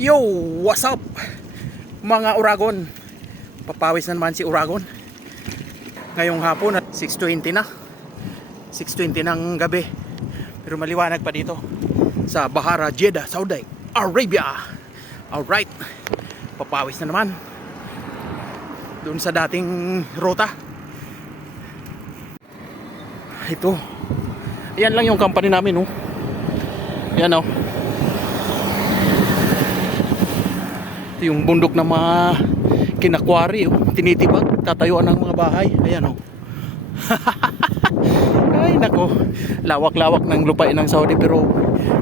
Yo, what's up mga Uragon? Papawis na naman si Uragon. Ngayong hapon at 6:20 na. 6:20 ng gabi. Pero maliwanag pa dito sa Bahara, Jeddah, Saudi Arabia. Alright, papawis na naman doon sa dating rota. Ito, yan lang yung company namin, oh. Yan, oh. Ito yung bundok na mga kinakwari, oh. Tinitibag, tatayuan ng mga bahay. Ayan, oh. Ay nako, lawak-lawak ng lupain ng Saudi, pero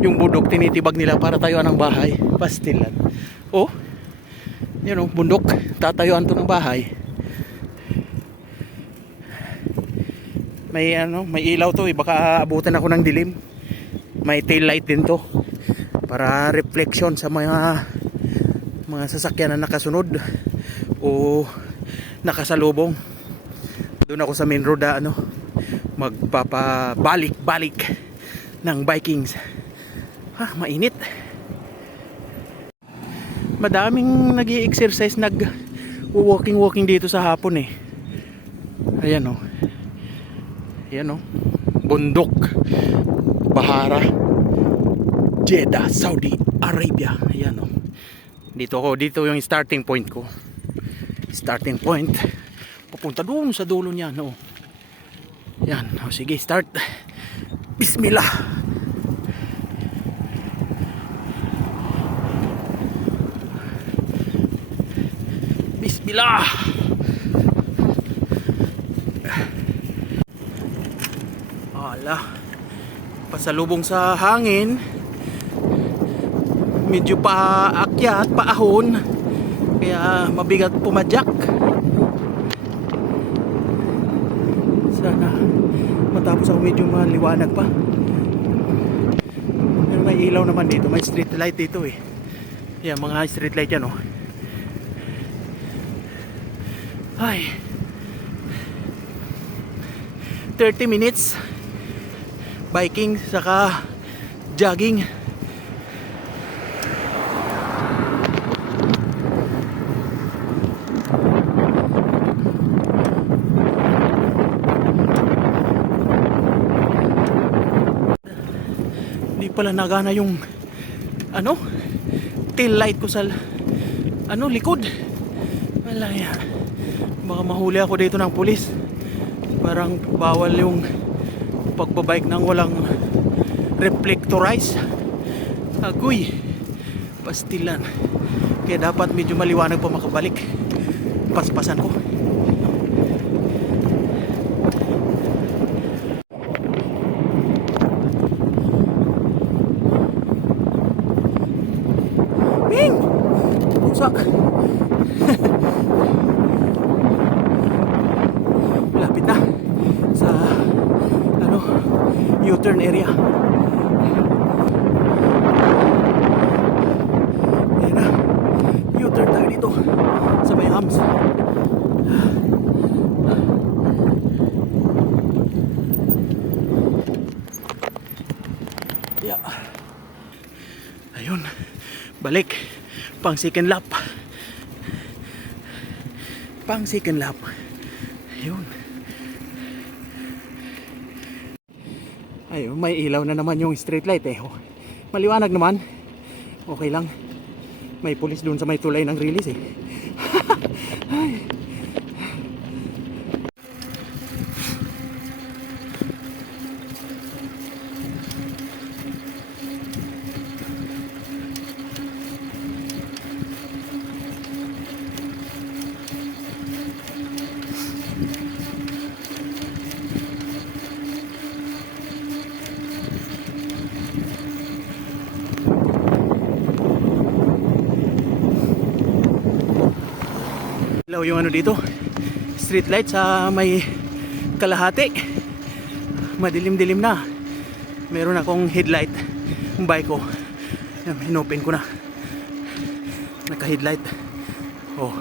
yung bundok tinitibag nila para tayuan ng bahay. Pastilan. Oh, yan, oh, bundok, tatayuan to ng bahay. May may ilaw to, baka abutan ako ng dilim. May tail light din to para reflection sa mga sasakyan na nakasunod o nakasalubong. Doon ako sa main road magpapabalik-balik ng Vikings. Mainit. Madaming nag-i-exercise, nag-walking dito sa hapon eh. Ayan, oh. Ayan, oh. Bundok, Bahara, Jeddah, Saudi Arabia. Ayan, oh. Dito yung starting point ko. Starting point. Papunta doon sa dulo niya, no. Yan, oh, sige, start. Bismillah. Bismillah. Ala, pasalubong sa hangin. Medyo paakyat, paahon, kaya mabigat pumadyak. Sana matapos ako medyo maliwanag pa. Pero may ilaw naman dito, may street light dito eh. Yan, mga street light yan, oh. Ay, 30 minutes biking saka jogging. Hindi pala nagana yung tail light ko sa likod. Wala yan. Baka mahuli ako dito ng pulis. Parang bawal yung pagbabike ng walang reflectorize. Agoy, pastilan. Kaya dapat medyo maliwanag pa makabalik. Paspasan ko. Bing! Buksak! Malapit na sa U-turn area. Ayan na, U-turn tayo dito sa may hams. Yeah. Ayun, balik pang second lap. Ayun. Ayun, may ilaw na naman yung street light eh. Maliwanag naman. Okay lang. May pulis doon sa may tulay ng release eh. Ay. Ilaw yung dito, street light sa may kalahati. Madilim-dilim na. Meron akong headlight yung bike ko. Inopen ko na. Naka-headlight. Oh.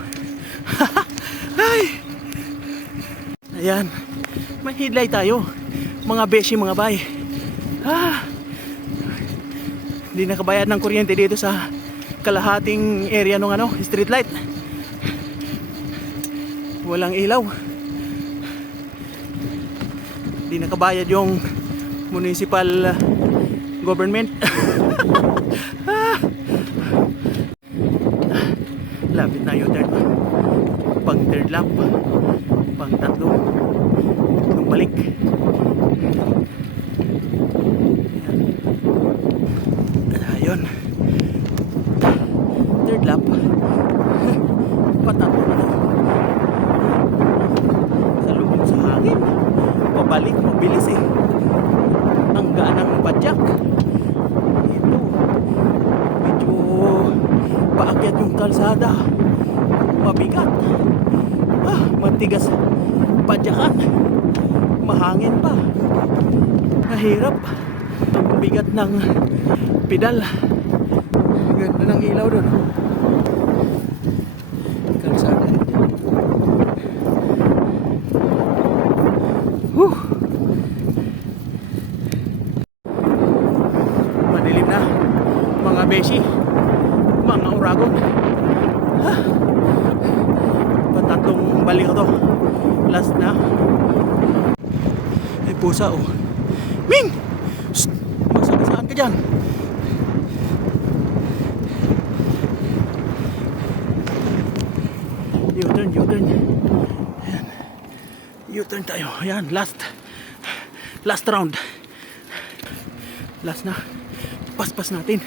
Ay! Ayan. May headlight tayo. Mga beshi, mga bay. Hindi nakabayad ng kuryente dito sa kalahating area ng street light. Walang ilaw. Di nakabayad yung municipal government. Lapit na yung turn. Pang third lap, pang tatlo, tatlong balik. Ayun, third lap, patatlo na lang. Sa lubog sa hangin, pabalik, mabilis eh. Ang gaan ng padyak. Ito, medyo paakyat yung kalsada, mabigat, matigas padyakan, mahangin pa, mahirap, bigat ng pedal. Ganda ng ilaw doon, kalsada. Madilim na mga beshi, mga uragon. Patatlong balik to, last na. Ay pusa oh. Ming! Shhh! Masakasaan ka dyan? U-turn, U-turn. Ayan. U-turn tayo. Ayan, last round. Last na. Paspas natin.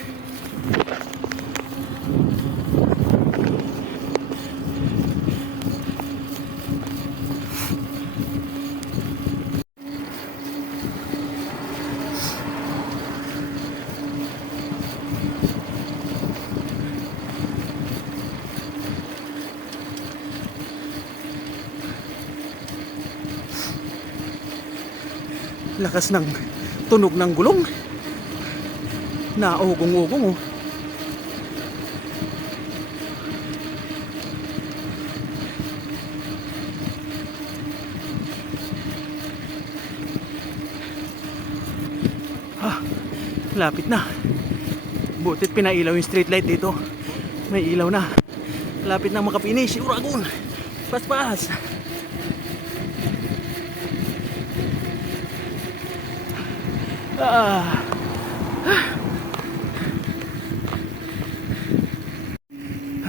Lakas ng tunog ng gulong. Naugong-ugong oh. Lapit na. Butit pinailaw yung street light dito. May ilaw na. Lapit na makapinish. Uragon. Paspas.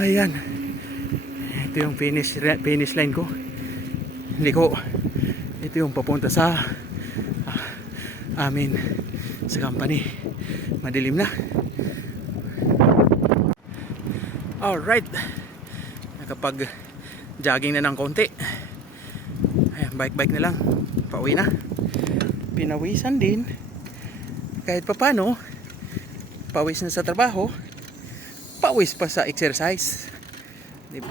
Ayan. Ito yung finish line ko. Hindi ko. Ito yung papunta sa amin sa company. Madilim na. Alright. Nakapag jogging na ng konti. Ayan, bike na lang. Pauwi na. Pinawisan din. Kahit papano, pawis na sa trabaho, pawis pa sa exercise. Diba?